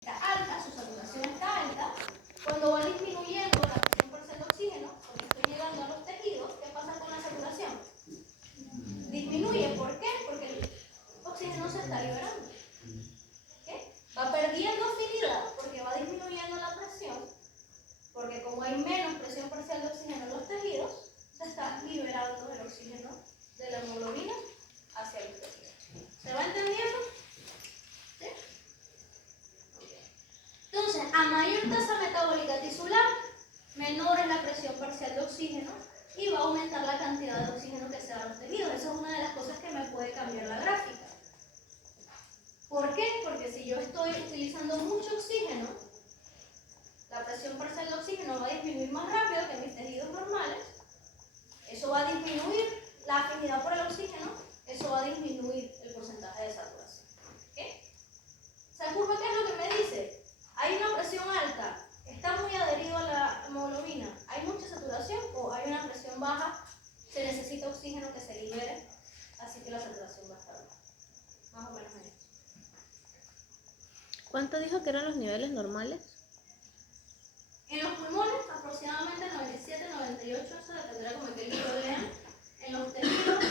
está alta, su saturación está alta, cuando va disminuyendo la presión parcial de oxígeno, porque estoy llegando a los tejidos, ¿qué pasa con la saturación? Disminuye. ¿Por qué? Porque el oxígeno se está liberando. ¿Okay? Va perdiendo afinidad porque va disminuyendo la presión, porque como hay menos presión parcial de oxígeno en los tejidos, se está liberando el oxígeno de la hemoglobina hacia los tejidos. ¿Se va entendiendo? ¿Sí? Okay. Entonces, a mayor tasa metabólica tisular, menor es la presión parcial de oxígeno y va a aumentar la cantidad de oxígeno que se da a los tejidos. Esa es una de las cosas que me puede cambiar la gráfica. ¿Por qué? Porque si yo estoy utilizando mucho oxígeno, la presión parcial de oxígeno va a disminuir más rápido que mis tejidos normales. Eso va a disminuir la afinidad por el oxígeno, eso va a disminuir el porcentaje de saturación. ¿Okay? ¿Esa curva qué es lo que me dice? Hay una presión alta, está muy adherido a la hemoglobina, hay mucha saturación o hay una presión baja, se necesita oxígeno que se libere, así que la saturación va a estar baja. Más o menos ahí. ¿Cuánto dijo que eran los niveles normales? En los pulmones, aproximadamente 97, 98, eso dependerá como que el libro lean. En los tejidos,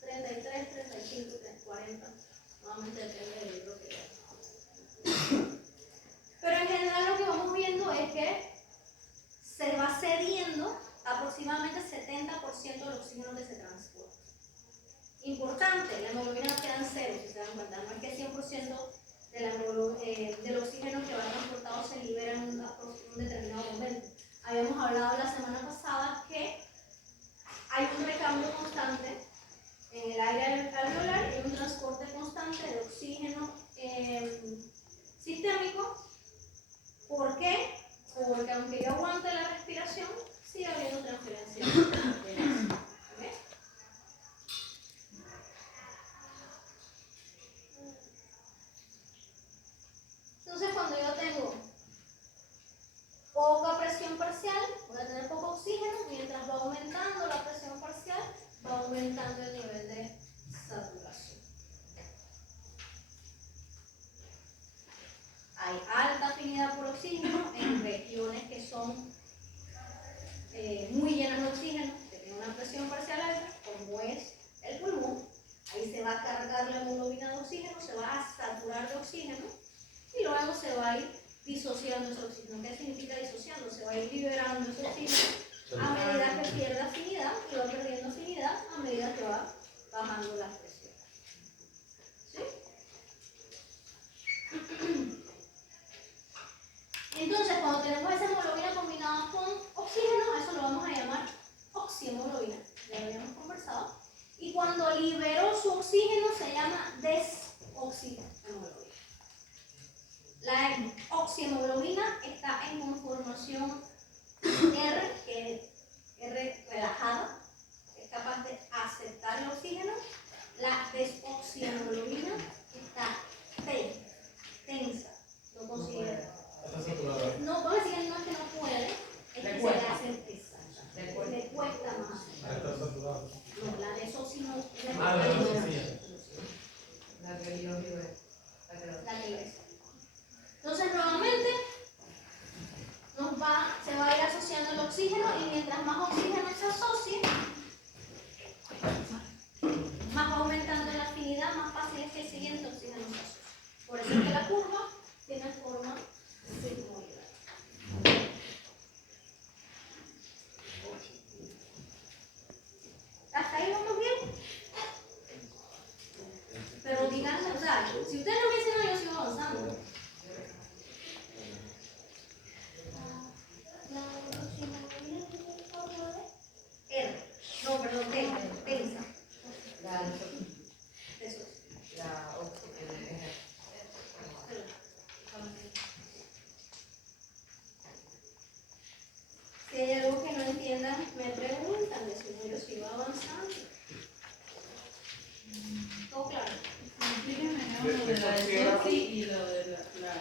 33, 35, 40. Nuevamente depende del libro que lean. Pero en general lo que vamos viendo es que se va cediendo aproximadamente 70% del oxígeno que se transporta. Importante, la hemoglobina queda en cero, si se dan cuenta. No es que 100% del oxígeno que va transportado se libera en un determinado momento. Habíamos hablado la semana pasada que hay un recambio constante en el aire alveolar y un transporte constante de oxígeno sistémico. ¿Por qué? Porque aunque yo aguante la respiración, sigue habiendo transferencia de gas. ¿Okay? Entonces, cuando yo tengo poca presión parcial, voy a tener poco oxígeno, mientras va aumentando la presión parcial, va aumentando el nivel de saturación. Hay alta afinidad por oxígeno en regiones que son muy llenas de oxígeno, que tienen una presión parcial alta, como es el pulmón. Ahí se va a cargar la hemoglobina de oxígeno, se va a saturar de oxígeno y luego se va a ir disociando ese oxígeno. ¿Qué significa disociando? Se va a ir liberando ese oxígeno a medida que pierde afinidad y va perdiendo afinidad a medida que va bajando la presión. ¿Sí? Entonces, cuando tenemos esa hemoglobina combinada con oxígeno, a eso lo vamos a llamar oxihemoglobina. Ya lo habíamos conversado. Y cuando liberó su oxígeno se llama desoxihemoglobina. La oxihemoglobina está en conformación R, que es R relajada, que es capaz de aceptar el oxígeno. La desoxihemoglobina está tensa, no considera. No, vamos a decir que no es que no puede, es que se le hace pesada. Le cuesta más. No, la desoxihemoglobina. La que libera. Entonces, nuevamente, se va a ir asociando el oxígeno y mientras más oxígeno se asocie, más va aumentando la afinidad, más fácil es que el siguiente oxígeno se asocie. Por eso es que la curva tiene forma sigmoidal. ¿Hasta ahí vamos bien? Pero díganme, o sea, si ustedes no me dicen nada, yo sigo avanzando. R. No, perdón, tensa. Si hay algo que no entiendan, me preguntan, de si no yo sigo avanzando. ¿Todo claro? Explíquenme lo de la desoxi y lo de la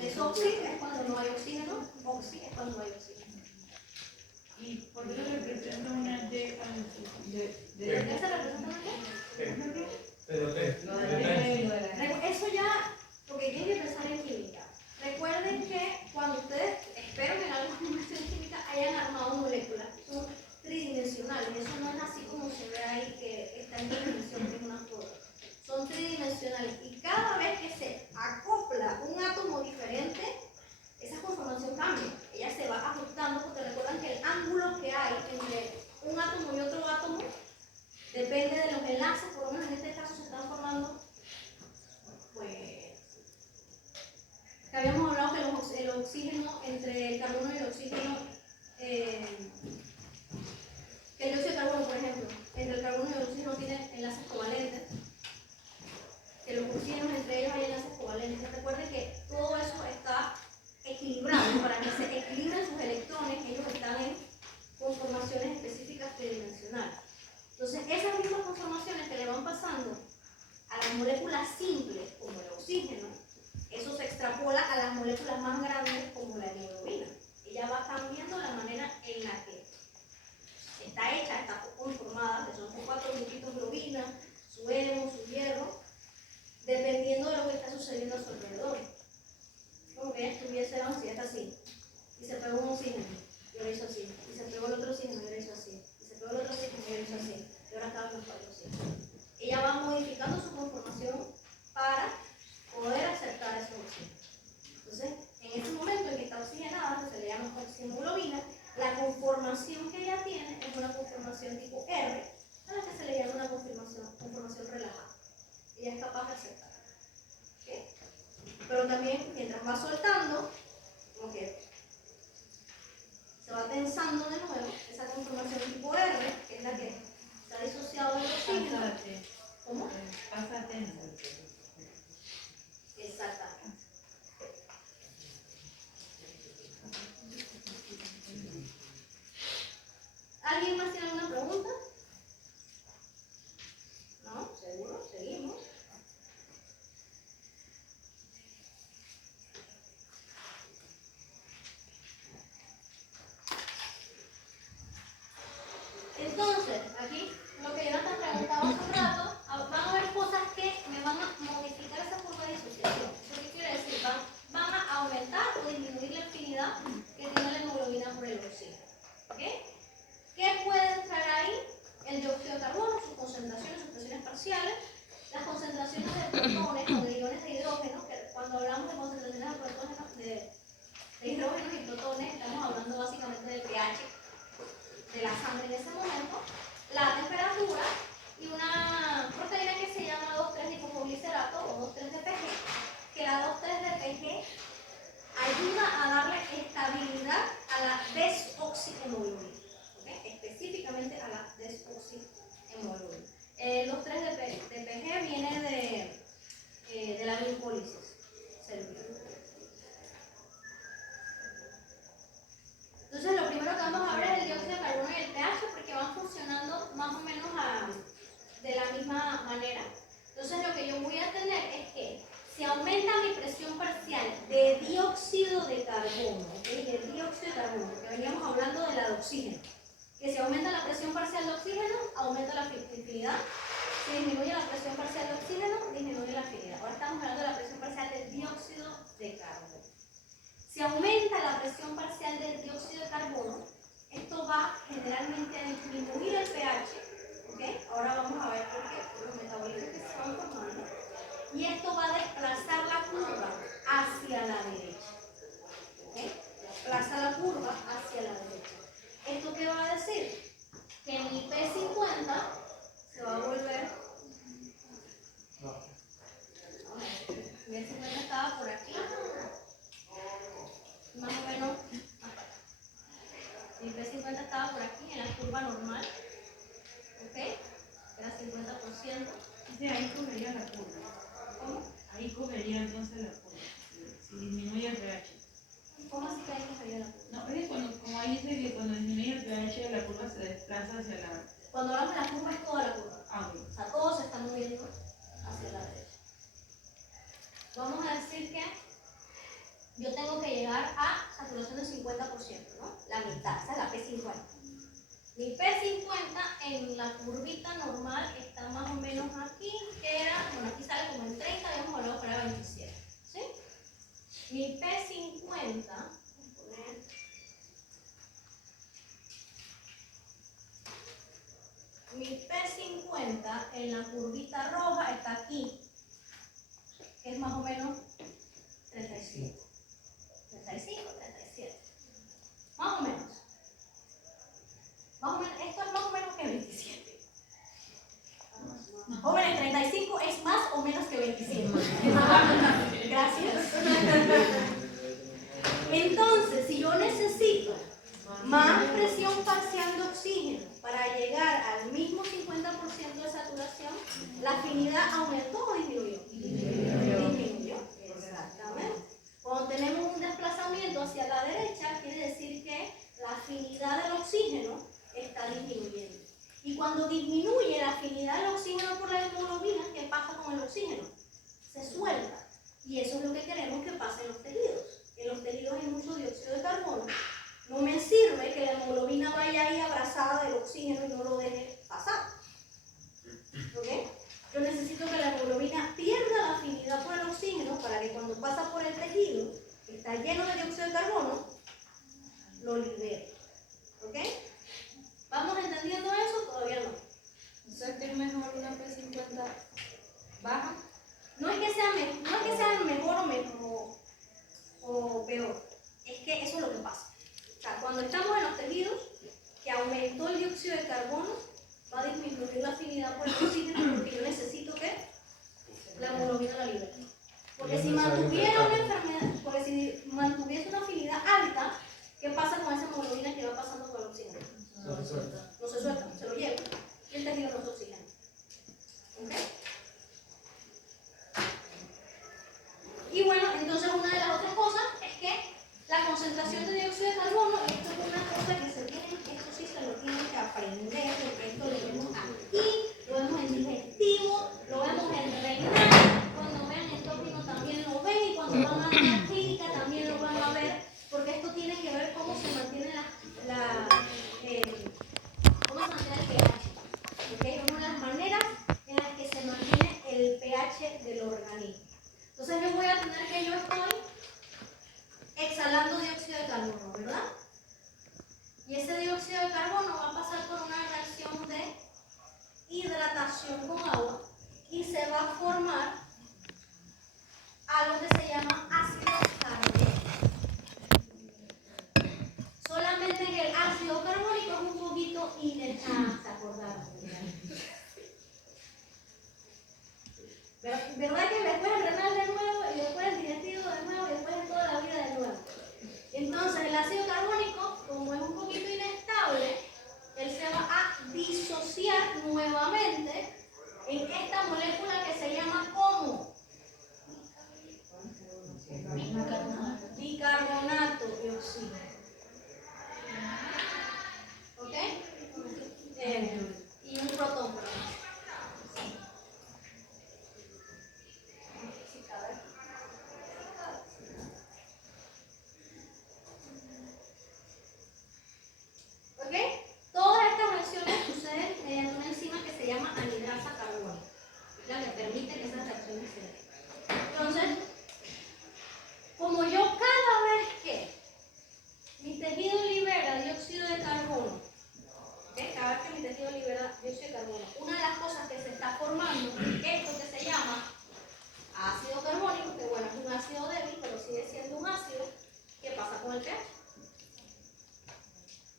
Desoxi es cuando no hay oxígeno, oxi es cuando no hay oxígeno. ¿Y por qué representa una D al ¿Qué se representa una D? Eso ya porque tienen que pensar en química. Recuerden que cuando ustedes, espero que en algún momento en química hayan armado moléculas, son tridimensionales, eso no es así como se ve ahí que está en dimensión, que es una flor. Son tridimensionales y cada vez que se acopla un átomo diferente, esa conformación cambia, ella se va ajustando porque recuerdan que el ángulo que hay entre un átomo y otro átomo depende de los enlaces, por lo menos en este caso se están formando, pues, que habíamos hablado que el oxígeno, entre el carbono y el oxígeno, que el dióxido de carbono, por ejemplo, entre el carbono y el oxígeno tiene enlaces covalentes, que los oxígenos entre ellos hay enlaces covalentes. Recuerden que todo eso está equilibrado, para que se equilibren sus electrones, ellos están en conformaciones específicas tridimensionales. Entonces, esas mismas conformaciones que le van pasando a las moléculas simples, como el oxígeno, eso se extrapola a las moléculas más grandes, como la hemoglobina. Ella va cambiando la manera en la que está hecha, está conformada, que son 4 grupitos de globina, su hemo, su hierro, dependiendo de lo que está sucediendo a su alrededor. Como que ella estuviese, vamos a decir, así, y se pegó un oxígeno, yo lo hizo así, y se pegó el otro oxígeno, yo lo hizo así, y se pegó el otro oxígeno, yo lo hizo así, y ahora estaban los 4 oxígenos. Ella va modificando su conformación para poder aceptar esos oxígenos. Entonces, en ese momento en que está oxigenada, que se le llama oximoglobina, la conformación que ella tiene es una conformación tipo R, a la que se le llama una conformación relajada. Ella es capaz de aceptar. ¿Okay? Pero también, mientras va soltando, como que se va tensando de nuevo esa conformación tipo R, que es la que está disociada del oxígeno. ¿Cómo? Pásate. Exactamente. ¿Alguien más tiene alguna pregunta? ¿No? ¿Seguro? Seguimos. Entonces, aquí lo que Jonathan preguntaba hace un rato, van a haber cosas que me van a modificar esa curva de disociación. ¿Eso qué quiere decir? Van a aumentar o disminuir la afinidad que tiene la hemoglobina por el oxígeno. ¿Ok? ¿Qué puede entrar ahí? El dióxido de carbono, sus concentraciones, sus presiones parciales, las concentraciones de protones o de iones de hidrógeno, que cuando hablamos de concentraciones de protones, de hidrógenos y protones, estamos hablando básicamente del pH de la sangre en ese momento, la temperatura y una proteína que se llama 2,3-difosfoglicerato o 2,3-DPG, que la 2,3-DPG ayuda a darle estabilidad a la desoxihemoglobina, ¿okay? Específicamente a la desoxihemoglobina. El 2,3-DPG viene de la glucólisis celular. Entonces, lo primero que vamos a ver es el dióxido de carbono y el pH, porque van funcionando más o menos de la misma manera. Entonces, lo que yo voy a tener es que si aumenta mi presión parcial de dióxido de carbono, ¿okay? De dióxido de carbono, que veníamos hablando de la de oxígeno, que si aumenta la presión parcial de oxígeno, aumenta la afinidad. Si disminuye la presión parcial de oxígeno, disminuye la afinidad. Ahora estamos hablando de la presión parcial de dióxido de carbono. Si aumenta la presión parcial del dióxido de carbono, esto va generalmente a disminuir el pH, ¿okay? Ahora vamos a ver por qué, por los metabolitos que se van formando, y esto va a desplazar la curva hacia la derecha, ¿okay? Desplaza la curva hacia la derecha. ¿Esto qué va a decir? Que mi P50 se va a volver, mi P50 estaba por aquí, más o menos, mi P50 estaba por aquí en la curva normal, ¿ok? Era 50%. Sí, ahí cogería la curva. ¿Cómo? Ahí cogería entonces la curva. Si disminuye el pH. ¿Cómo así que hay que salir la curva? No, es que como ahí dice que cuando disminuye el pH la curva se desplaza hacia la... Cuando hablamos de la curva es toda la curva. Ah, ok. O sea, todo se está moviendo hacia la derecha. Vamos a decir que yo tengo que llegar a saturación del 50%, ¿no? La mitad, esa es la P50. Mi P50 en la curvita normal está más o menos aquí, que era, bueno, aquí sale como en 30, habíamos hablado que era 27, ¿sí? que es más o menos 35. 35, 37. Más o menos. Esto es más o menos que 27. Jóvenes, 35 es más o menos que 27. Gracias. Entonces, si yo necesito más presión parcial de oxígeno para llegar al mismo 50% de saturación, la afinidad aumentó o disminuyó. Disminuyó. Exactamente. Cuando tenemos un desplazamiento hacia la derecha, quiere decir que la afinidad del oxígeno está disminuyendo. Y cuando disminuye la afinidad del oxígeno por la hemoglobina, ¿qué pasa con el oxígeno? Se suelta. Y eso es lo que queremos que pase en los tejidos. En los tejidos hay mucho dióxido de carbono. No me sirve que la hemoglobina vaya ahí abrazada del oxígeno y no lo deje pasar. ¿Ok? Yo necesito que la hemoglobina pierda la afinidad por el oxígeno para que cuando pasa por el tejido, que está lleno de dióxido de carbono, lo libere. ¿Ok? ¿Vamos entendiendo eso? Todavía no. O sea que es mejor una P50 baja. No es que sea mejor o peor. Es que eso es lo que pasa. O sea, cuando estamos en los tejidos, que aumentó el dióxido de carbono, va a disminuir la afinidad por el oxígeno porque yo necesito que la hemoglobina la libere. Porque si mantuviera una enfermedad, porque si mantuviese una afinidad alta, ¿qué pasa con esa hemoglobina que va pasando por el oxígeno? No se suelta, se lo lleva y el tejido no se oxigena. ¿Ok? Y bueno, entonces una de las otras cosas es que la concentración de dióxido de carbono, esto es una cosa que esto sí se lo tienen que aprender, porque esto lo vemos aquí, lo vemos en digestivo, lo vemos en renal, cuando vean endócrino también lo ven y cuando van a la clínica también lo van a ver, porque esto tiene que ver cómo se mantiene cómo se mantiene el pH. ¿Okay? Una de las maneras en las que se mantiene el pH del organismo. Entonces yo voy a tener que yo estoy exhalando dióxido de carbono, ¿verdad? Y ese dióxido de carbono va a pasar por una reacción de hidratación con agua y se va a formar algo que se llama ácido carbónico. Solamente que el ácido carbónico es un poquito inestable, ¿se acordaron? ¿Verdad que después el renal de nuevo y después el digestivo de nuevo y después en toda la vida de nuevo? Entonces el ácido carbónico, como es un poquito inestable, él se va a disociar nuevamente en esta molécula que se llama ¿cómo? Bicarbonato de oxígeno. ¿Ok? Y un protón, perdón. ¿Ok? Todas estas reacciones suceden mediante una enzima que se llama anhidrasa carbónica, la que permite que esas reacciones se den. Entonces, como yo cada vez que mi tejido libera dióxido de carbono, ¿okay? Cada vez que mi tejido libera dióxido de carbono, una de las cosas que se está formando es esto que se llama ácido carbónico, que bueno, es un ácido débil, pero sigue siendo un ácido. ¿Qué pasa con el pH?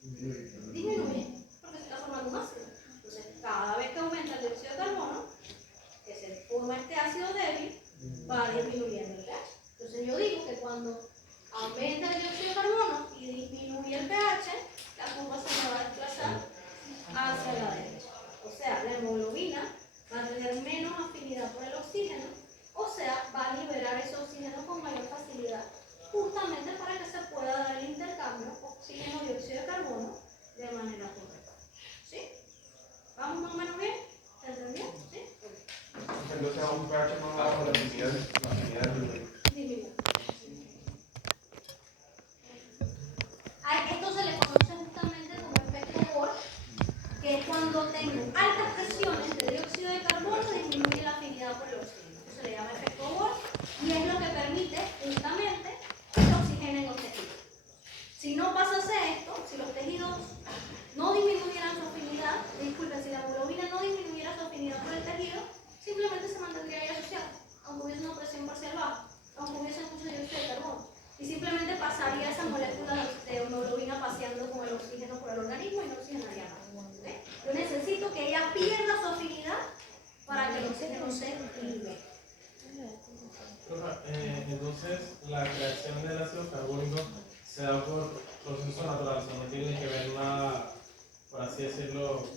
Disminuye, porque se está formando un ácido. Entonces, cada vez que aumenta el dióxido de carbono, que se forma este ácido débil, va disminuyendo el pH. Entonces, yo digo que cuando aumenta el dióxido de carbono y disminuye el pH, la curva se va a desplazar hacia la derecha. O sea, la hemoglobina va a tener menos afinidad por el oxígeno, o sea, va a liberar ese oxígeno con mayor facilidad, justamente para que se pueda dar el intercambio oxígeno-dióxido de carbono de manera correcta. ¿Sí? ¿Vamos más o menos bien? ¿Se entendió? ¿Sí? Entonces a un pH más bajo la afinidad disminuye. Disminuye. presión parcial baja, aunque hubiese mucho dióxido de carbono. Y simplemente pasaría esa molécula de hemoglobina paseando con el oxígeno por el organismo y no oxigenaría nada. ¿Okay? Yo necesito que ella pierda su afinidad para que el oxígeno se libere. Entonces, la creación del ácido carbónico se da por proceso natural, o sea, no tiene que ver nada, por así decirlo,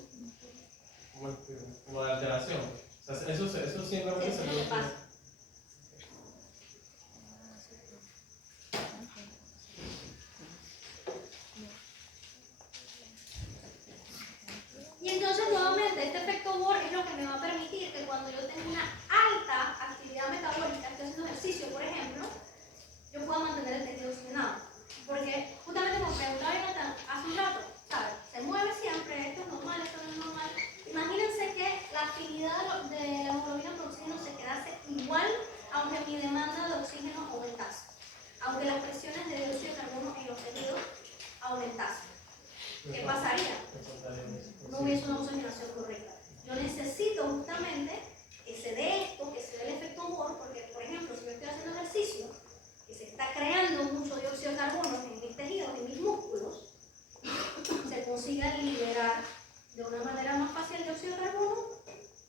como de alteración. O sea, eso simplemente Eso se es lo que pasa. Y entonces nuevamente este efecto Bohr es lo que me va a permitir que cuando yo tenga una alta actividad metabólica, estoy haciendo ejercicio por ejemplo, yo pueda mantener el tejido oxigenado. Porque justamente como preguntaba Jonathan hace un rato, ¿sabes? Se mueve siempre, esto es normal, esto no es normal. Imagínense que la afinidad de la hemoglobina por oxígeno se quedase igual aunque mi demanda de oxígeno aumentase, aunque las presiones de dióxido de carbono en los tejidos aumentasen. ¿Qué pasaría? No hubiese una oxigenación correcta. Yo necesito justamente que se dé esto, que se dé el efecto Bohr, porque por ejemplo, si yo estoy haciendo ejercicio y se está creando mucho dióxido de carbono en mis tejidos, en mis músculos, se consiga liberar de una manera más fácil el dióxido de carbono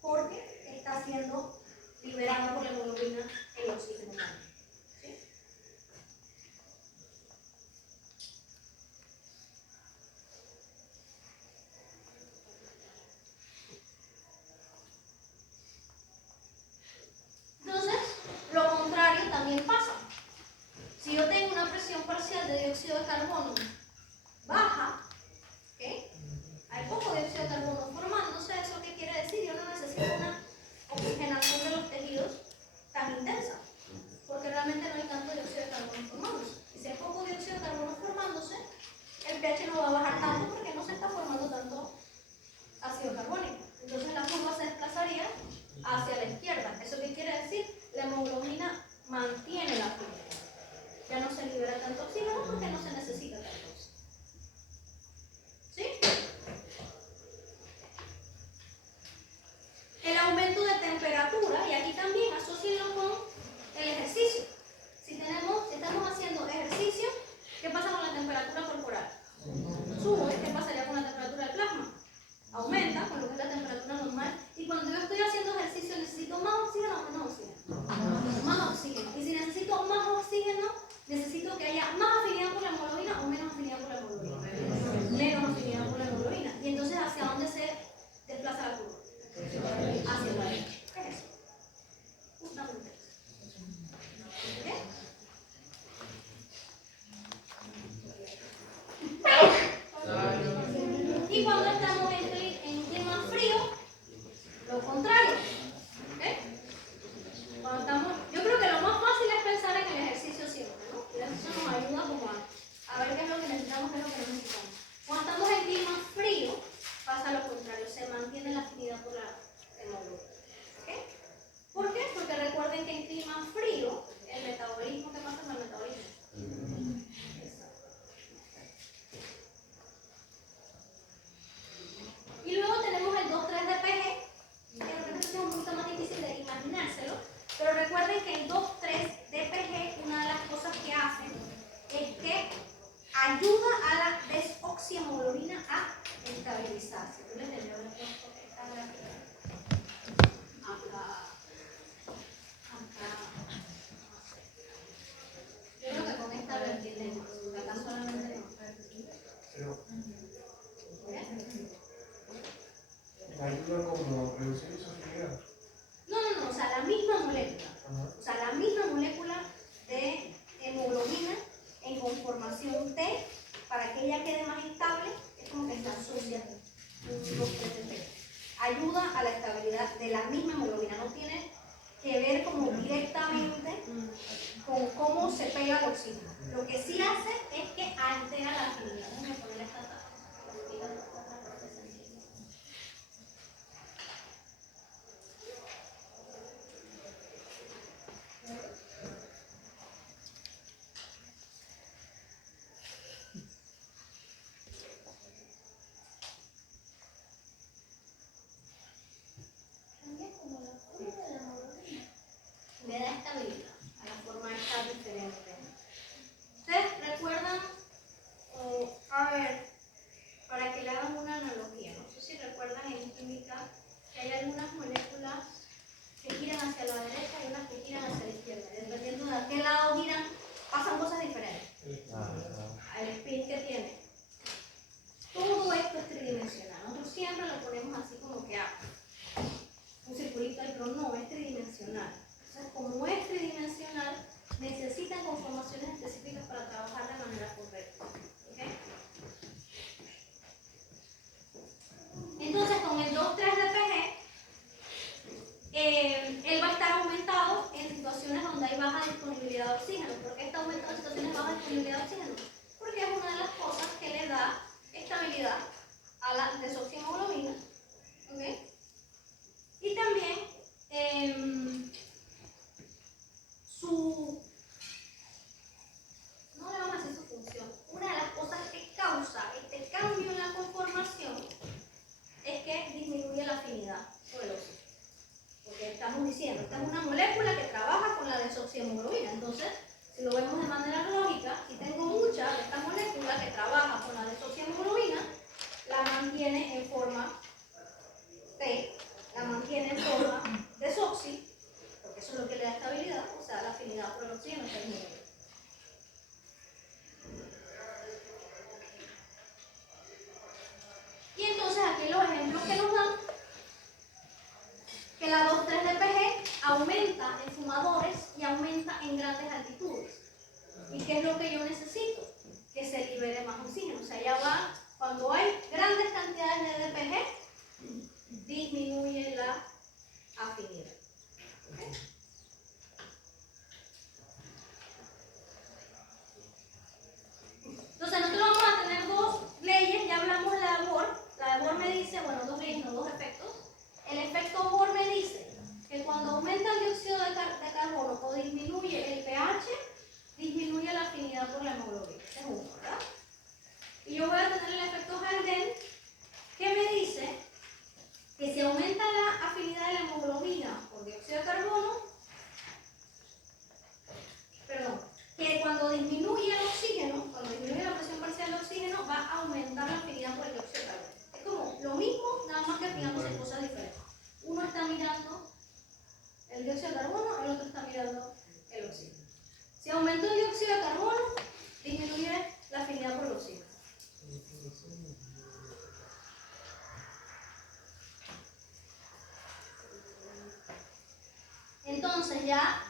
porque está siendo liberado por la hemoglobina el oxígeno también. ¿Sí? Entonces, lo contrario también pasa. Si yo tengo una presión parcial de dióxido de carbono baja, ¿okay? Hay poco dióxido de carbono formándose. ¿Eso qué quiere decir? Yo no necesito una oxigenación de los tejidos tan intensa, porque realmente no hay tanto dióxido de carbono formándose. Y si hay poco dióxido de carbono formándose, el pH no va a bajar tanto porque no se está formando tanto ácido carbónico. Entonces la curva se desplazaría hacia la izquierda. ¿Eso qué quiere decir? La hemoglobina mantiene la afinidad. Ya no se libera tanto oxígeno porque no se necesita tanto oxígeno. ¿Sí? El aumento de temperatura, y aquí también asociarlo con el ejercicio. Si estamos haciendo ejercicio, ¿qué pasa con la temperatura corporal? Sube. ¿Qué pasaría con la temperatura del plasma? Aumenta, con lo que es la temperatura normal. Y cuando yo estoy haciendo ejercicio, ¿necesito más oxígeno o menos oxígeno? Más oxígeno. Y si necesito más oxígeno, necesito que haya más afinidad por la hemoglobina o menos afinidad por la hemoglobina. Menos afinidad por la hemoglobina. Y entonces, ¿hacia dónde se desplaza la curva? Hacia la derecha. ¿Qué es eso? Justamente eso. ¿Ok? Y cuando estamos en clima frío, lo contrario. ¿Okay? Cuando estamos, yo creo que lo más fácil es pensar en el ejercicio siempre, ¿no? El ejercicio nos ayuda como a ver qué es lo que necesitamos, qué es lo que no necesitamos. Cuando estamos en clima frío, pasa lo contrario, se mantiene la afinidad por la hemoglobina. ¿Okay? ¿Por qué? Porque recuerden que en clima frío, el metabolismo, ¿qué pasa con el metabolismo? Y luego tenemos el 2,3 de pH, que de repente es un poquito más difícil de imaginárselo, pero recuerden que el 2,3 de pH, una de las cosas que hace es que ayuda a la desoxihemoglobina a estabilizarse. Yo les tendría que haber puesto esta gráfica acá. Yo creo que con esta lo entienden, acá solamente no. Ayuda como reducir su afinidad. No, o sea, la misma molécula. O sea, la misma molécula de hemoglobina en conformación T, para que ella quede más estable, es como que se asocia un 2,3 de pH. Ayuda a la estabilidad de la misma hemoglobina. No tiene que ver como directamente con cómo se pega el oxígeno. Lo que sí hace es que altera la afinidad. Déjenme poner esta tabla. Le da estabilidad. disponibilidad de oxígeno. ¿Por qué está aumentando en situaciones de baja disponibilidad de oxígeno? Porque es una de las cosas que le da estabilidad a la desoxihemoglobina. ¿Ok? Y también no le vamos a decir su función. Una de las cosas que causa este cambio en la conformación es que disminuye la afinidad por el oxígeno. Porque estamos diciendo, esta es una molécula que trabaja con la desoxihemoglobina. Entonces, si lo vemos de manera lógica, si tengo mucha de esta molécula que trabaja con la desoxihemoglobina, la mantiene en forma T, la mantiene en forma desoxi, porque eso es lo que le da estabilidad, o sea, la afinidad por el oxígeno está disminuyendo. Y entonces aquí los ejemplos que nos dan, que la 2,3-DPG aumenta en fumadores y aumenta en grandes altitudes. ¿Y qué es lo que yo necesito? Que se libere más oxígeno. O sea, ya va, cuando hay grandes cantidades de DPG, disminuye la afinidad. ¿Okay? Entonces nosotros vamos a tener dos leyes, ya hablamos de la de Bohr. La de Bohr me dice, bueno, dos leyes, no dos efectos. El efecto Bohr me dice que cuando aumenta el dióxido de carbono o disminuye el pH, disminuye la afinidad por la hemoglobina. Ese es uno, ¿verdad? Y yo voy a tener el efecto Haldane, que me dice que si aumenta la afinidad de la hemoglobina por dióxido de carbono, que cuando disminuye el oxígeno, cuando disminuye la presión parcial del oxígeno, va a aumentar la afinidad por el dióxido de carbono. Es como lo mismo, nada más que fijamos en cosas diferentes. Uno está mirando el dióxido de carbono, el otro está mirando el oxígeno. Si aumenta el dióxido de carbono, disminuye la afinidad por el oxígeno. Entonces ya,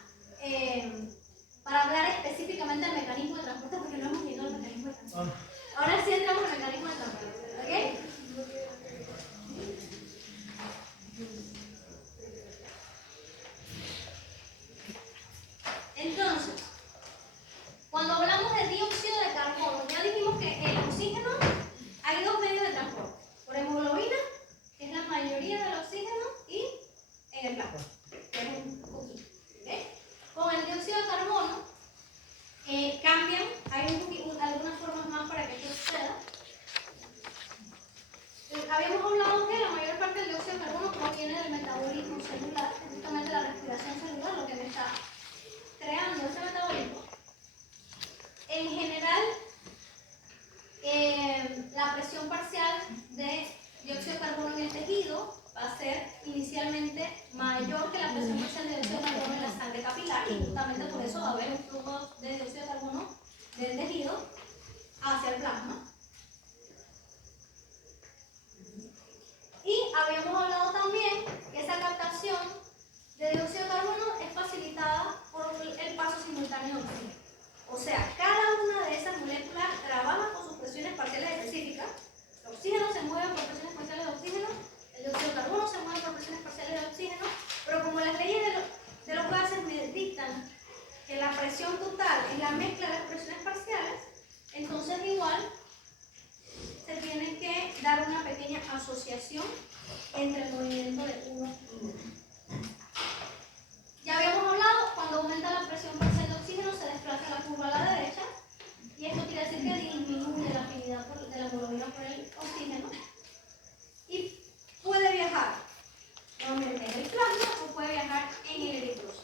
para hablar específicamente del mecanismo de transporte, porque no hemos visto el mecanismo de transporte. Ahora sí entramos en el mecanismo de transporte, ¿ok? Entonces, cuando hablamos de dióxido de carbono, ya dijimos que en el oxígeno hay dos medios de transporte. Por hemoglobina, que es la mayoría del oxígeno, y en el plasma, que es un poquito. ¿Okay? Con el dióxido de carbono, cambian, hay algunas formas más para que esto suceda. Habíamos hablado que la mayor parte del dióxido de carbono proviene del metabolismo celular, que es justamente la respiración celular, lo que me está creando ese metabolismo. En general, la presión parcial de dióxido de carbono en el tejido va a ser inicialmente mayor que la presión parcial de dióxido de carbono en la sangre capilar, y justamente por eso va a haber un flujo de dióxido de carbono del tejido hacia el plasma. Y habíamos hablado también que esa captación de dióxido de carbono es facilitada por el paso simultáneo de oxígeno. O sea, cada una de esas moléculas trabaja con sus presiones parciales específicas. El oxígeno se mueve por presiones parciales de oxígeno, el dióxido de carbono se mueve por presiones parciales de oxígeno, pero como las leyes de los gases me dictan que la presión total es la mezcla de las presiones parciales, entonces igual se tiene que dar una pequeña asociación entre el movimiento de uno y otro. Ya habíamos hablado, cuando aumenta la presión parcial de oxígeno se desplaza la curva a la derecha, y esto quiere decir que disminuye la afinidad de la hemoglobina por el oxígeno y puede viajar nuevamente en el plasma o puede viajar en el eritrocito.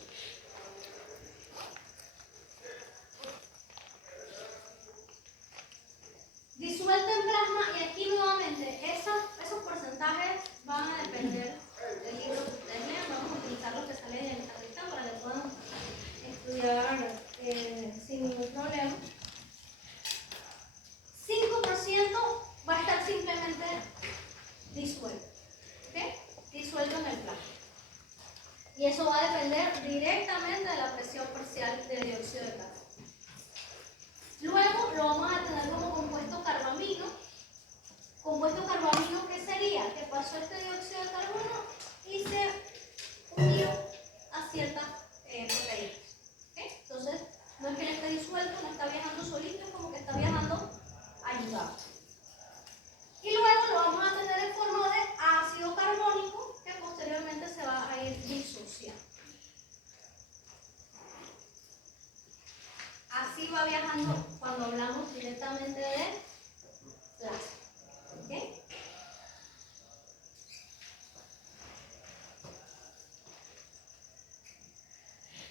Disuelto en plasma, y aquí nuevamente esos porcentajes van a depender del libro que ustedes lean. Vamos a utilizar lo que sale en el carrito para que puedan estudiar sin ningún problema. 5% va a estar simplemente disuelto, ¿ok? Disuelto en el plasma. Y eso va a depender directamente de la presión parcial del dióxido de carbono. Luego lo vamos a tener como compuesto carbamino. Compuesto carbamino, ¿qué sería? Que pasó este dióxido de carbono y se unió a ciertas proteínas. ¿Okay? Entonces, así va viajando cuando hablamos directamente de plasma. ¿Ok?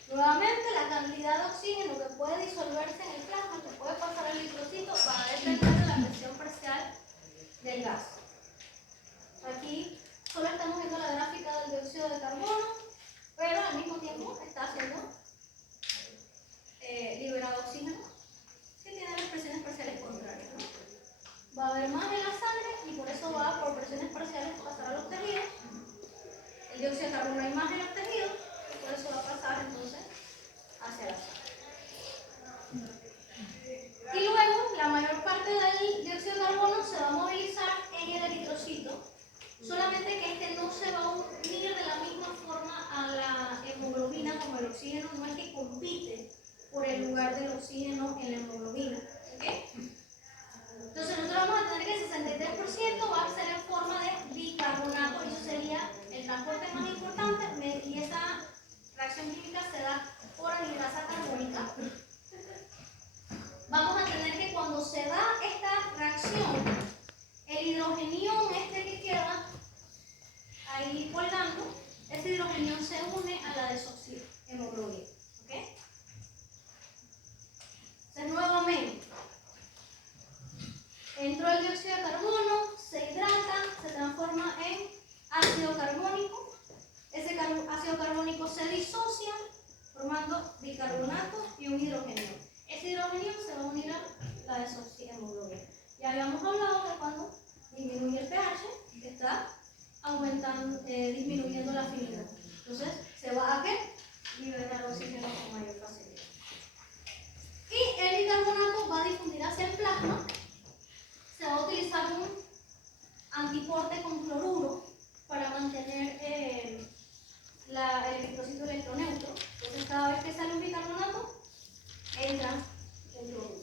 Nuevamente, la cantidad de oxígeno que puede disolverse en el plasma, que puede pasar al eritrocito, va a depender de la presión parcial del gas. Aquí solo estamos viendo la gráfica del dióxido de carbono, pero al mismo tiempo está siendo liberado oxígeno, que tiene las presiones parciales contrarias, ¿no? Va a haber más en la sangre y por eso va por presiones parciales a pasar a los tejidos. El dióxido de carbono hay más en los tejidos y por eso va a pasar entonces hacia la sangre. Y luego la mayor parte del dióxido de carbono se va a movilizar en el eritrocito, solamente que este no se va a unir de la misma forma a la hemoglobina como el oxígeno, no es que compite por el lugar del oxígeno en la hemoglobina. ¿Okay? Entonces nosotros vamos a tener que el 63% va a ser en forma de bicarbonato, y eso sería el transporte más importante, y esa reacción química se da por anhidrasa carbónica. Vamos a tener que cuando se da esta reacción, el hidrogenión este que queda ahí colgando, ese hidrogenión se une a la desoxihemoglobina. ¿Ok? Entonces nuevamente, entró el dióxido de carbono, se hidrata, se transforma en ácido carbónico. Ese ácido carbónico se disocia formando bicarbonato y un hidrogenión. Ese hidrogenión se va a unir a la desoxihemoglobina. Ya habíamos hablado de cuando disminuye el pH, está aumentando, disminuyendo la afinidad. Entonces, se va a ¿qué? Liberar oxígeno con mayor facilidad. Y el bicarbonato va a difundir hacia el plasma. Se va a utilizar un antiporte con cloruro para mantener el eritrocito electroneutro. Entonces, cada vez que sale un bicarbonato, entra el cloruro.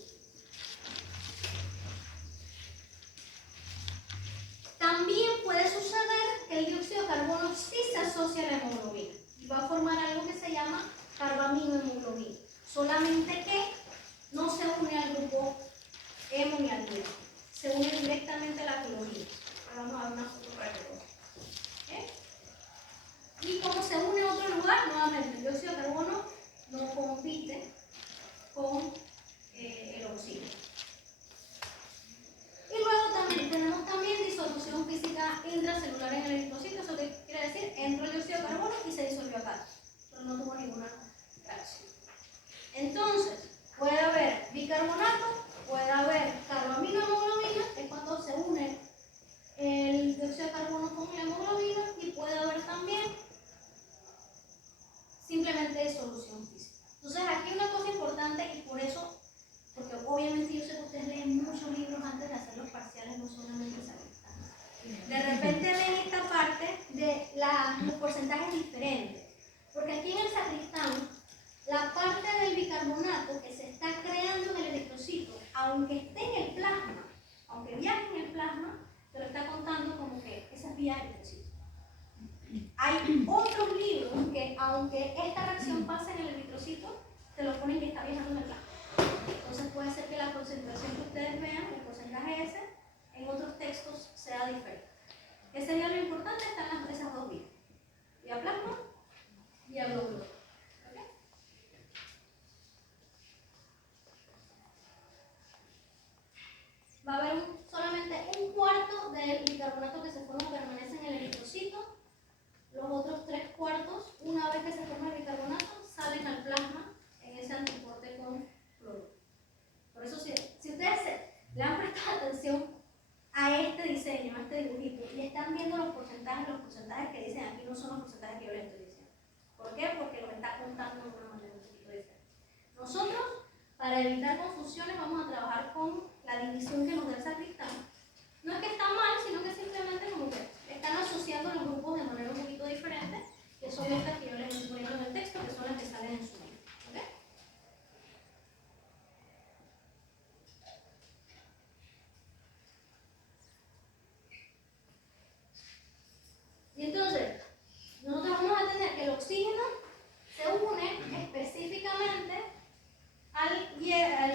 También puede suceder que el dióxido de carbono sí se asocia a la hemoglobina y va a formar algo que se llama carbaminohemoglobina, solamente que no se une al grupo hemo ni al hidro, se une directamente a la clorina. Ahora vamos a ver una foto para que lo vean. Y como se une a otro lugar, nuevamente el dióxido de carbono no compite con el oxígeno. Y luego también tenemos disolución física intracelular en el eritrocito. Eso quiere decir, entró el dióxido de carbono y se disolvió acá, pero no tuvo ninguna reacción. Entonces, puede haber bicarbonato, puede haber carbaminohemoglobina, que es cuando se une el dióxido de carbono con la hemoglobina, y puede haber también simplemente disolución física. Entonces, aquí una cosa importante, y por eso, porque obviamente yo sé que ustedes leen muchos libros antes de hacer los parciales, no solamente sacristán. De repente ven esta parte de los porcentajes diferentes, porque aquí en el sacristán, la parte del bicarbonato que se está creando en el eritrocito, aunque esté en el plasma, aunque viaje en el plasma, te lo está contando como que esa es vía del eritrocito. Hay otros libros que, aunque esta reacción pase en el eritrocito, te lo ponen que está viajando en el plasma. Entonces puede ser que la concentración que ustedes vean, el porcentaje ese, en otros textos sea diferente. ¿Qué sería lo importante? Están esas dos vías. Vía plasma, vía glóbulo. ¿Okay? Va a haber solamente un cuarto del bicarbonato que se forma permanece en el eritrocito. Los otros 3/4, una vez que se forma el bicarbonato, salen al plasma en ese antiporte con cloruro. Por eso, si ustedes le han prestado atención a este diseño, a este dibujito, y están viendo los porcentajes que dicen aquí no son los porcentajes que yo les estoy diciendo. ¿Por qué? Porque los está contando de una manera un poquito diferente. Nosotros, para evitar confusiones, vamos a trabajar con la división que nos da el sacristán. No es que está mal, sino que simplemente como que están asociando los grupos de manera un poquito diferente, que son estas que yo les estoy poniendo en el texto, que son las que salen en su mente. ¿Okay? Y entonces, nosotros vamos a tener que el oxígeno se une específicamente al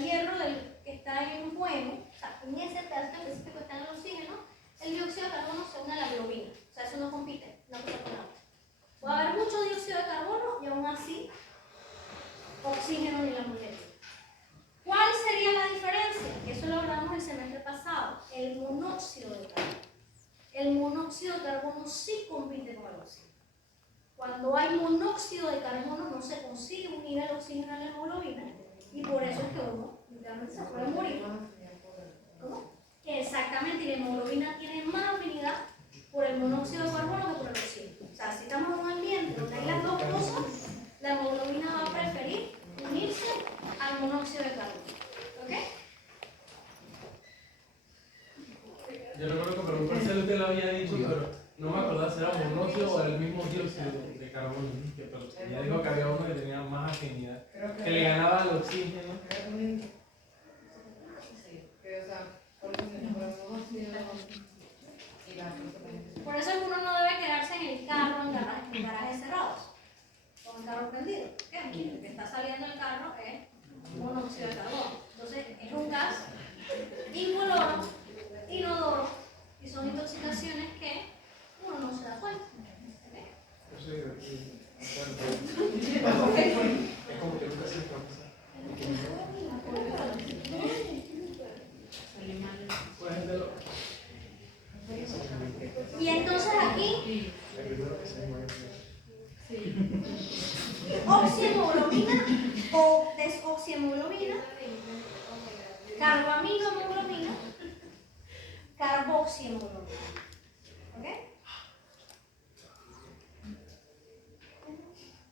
carbono sí compite con el oxígeno. Cuando hay monóxido de carbono no se consigue unir el oxígeno a la hemoglobina y por eso es que uno literalmente se puede morir. ¿Cómo? Exactamente, y la hemoglobina tiene más afinidad por el monóxido de carbono que por el oxígeno. O sea, si estamos en un ambiente donde hay las dos cosas, la hemoglobina va a preferir unirse al monóxido de carbono. ¿Ok? Yo recuerdo que para un parcial usted lo había dicho, pero no me acordaba si era monóxido o era el mismo dióxido de carbono. Pero ella dijo que había uno que tenía más afinidad, que le ganaba al oxígeno. Por eso uno no debe quedarse en el carro, en garajes cerrados, con el carro prendido. ¿Qué? Lo que está saliendo del carro es monóxido de carbono. Entonces es un gas incoloro, inodoro, y son intoxicaciones que uno no se da cuenta. Es como que nunca se me pasa. Pues gente lo... Y entonces aquí, El primero que se mueve. oxihemoglobina o desoxihemoglobina, carboaminohemoglobina, carboxihemoglobina.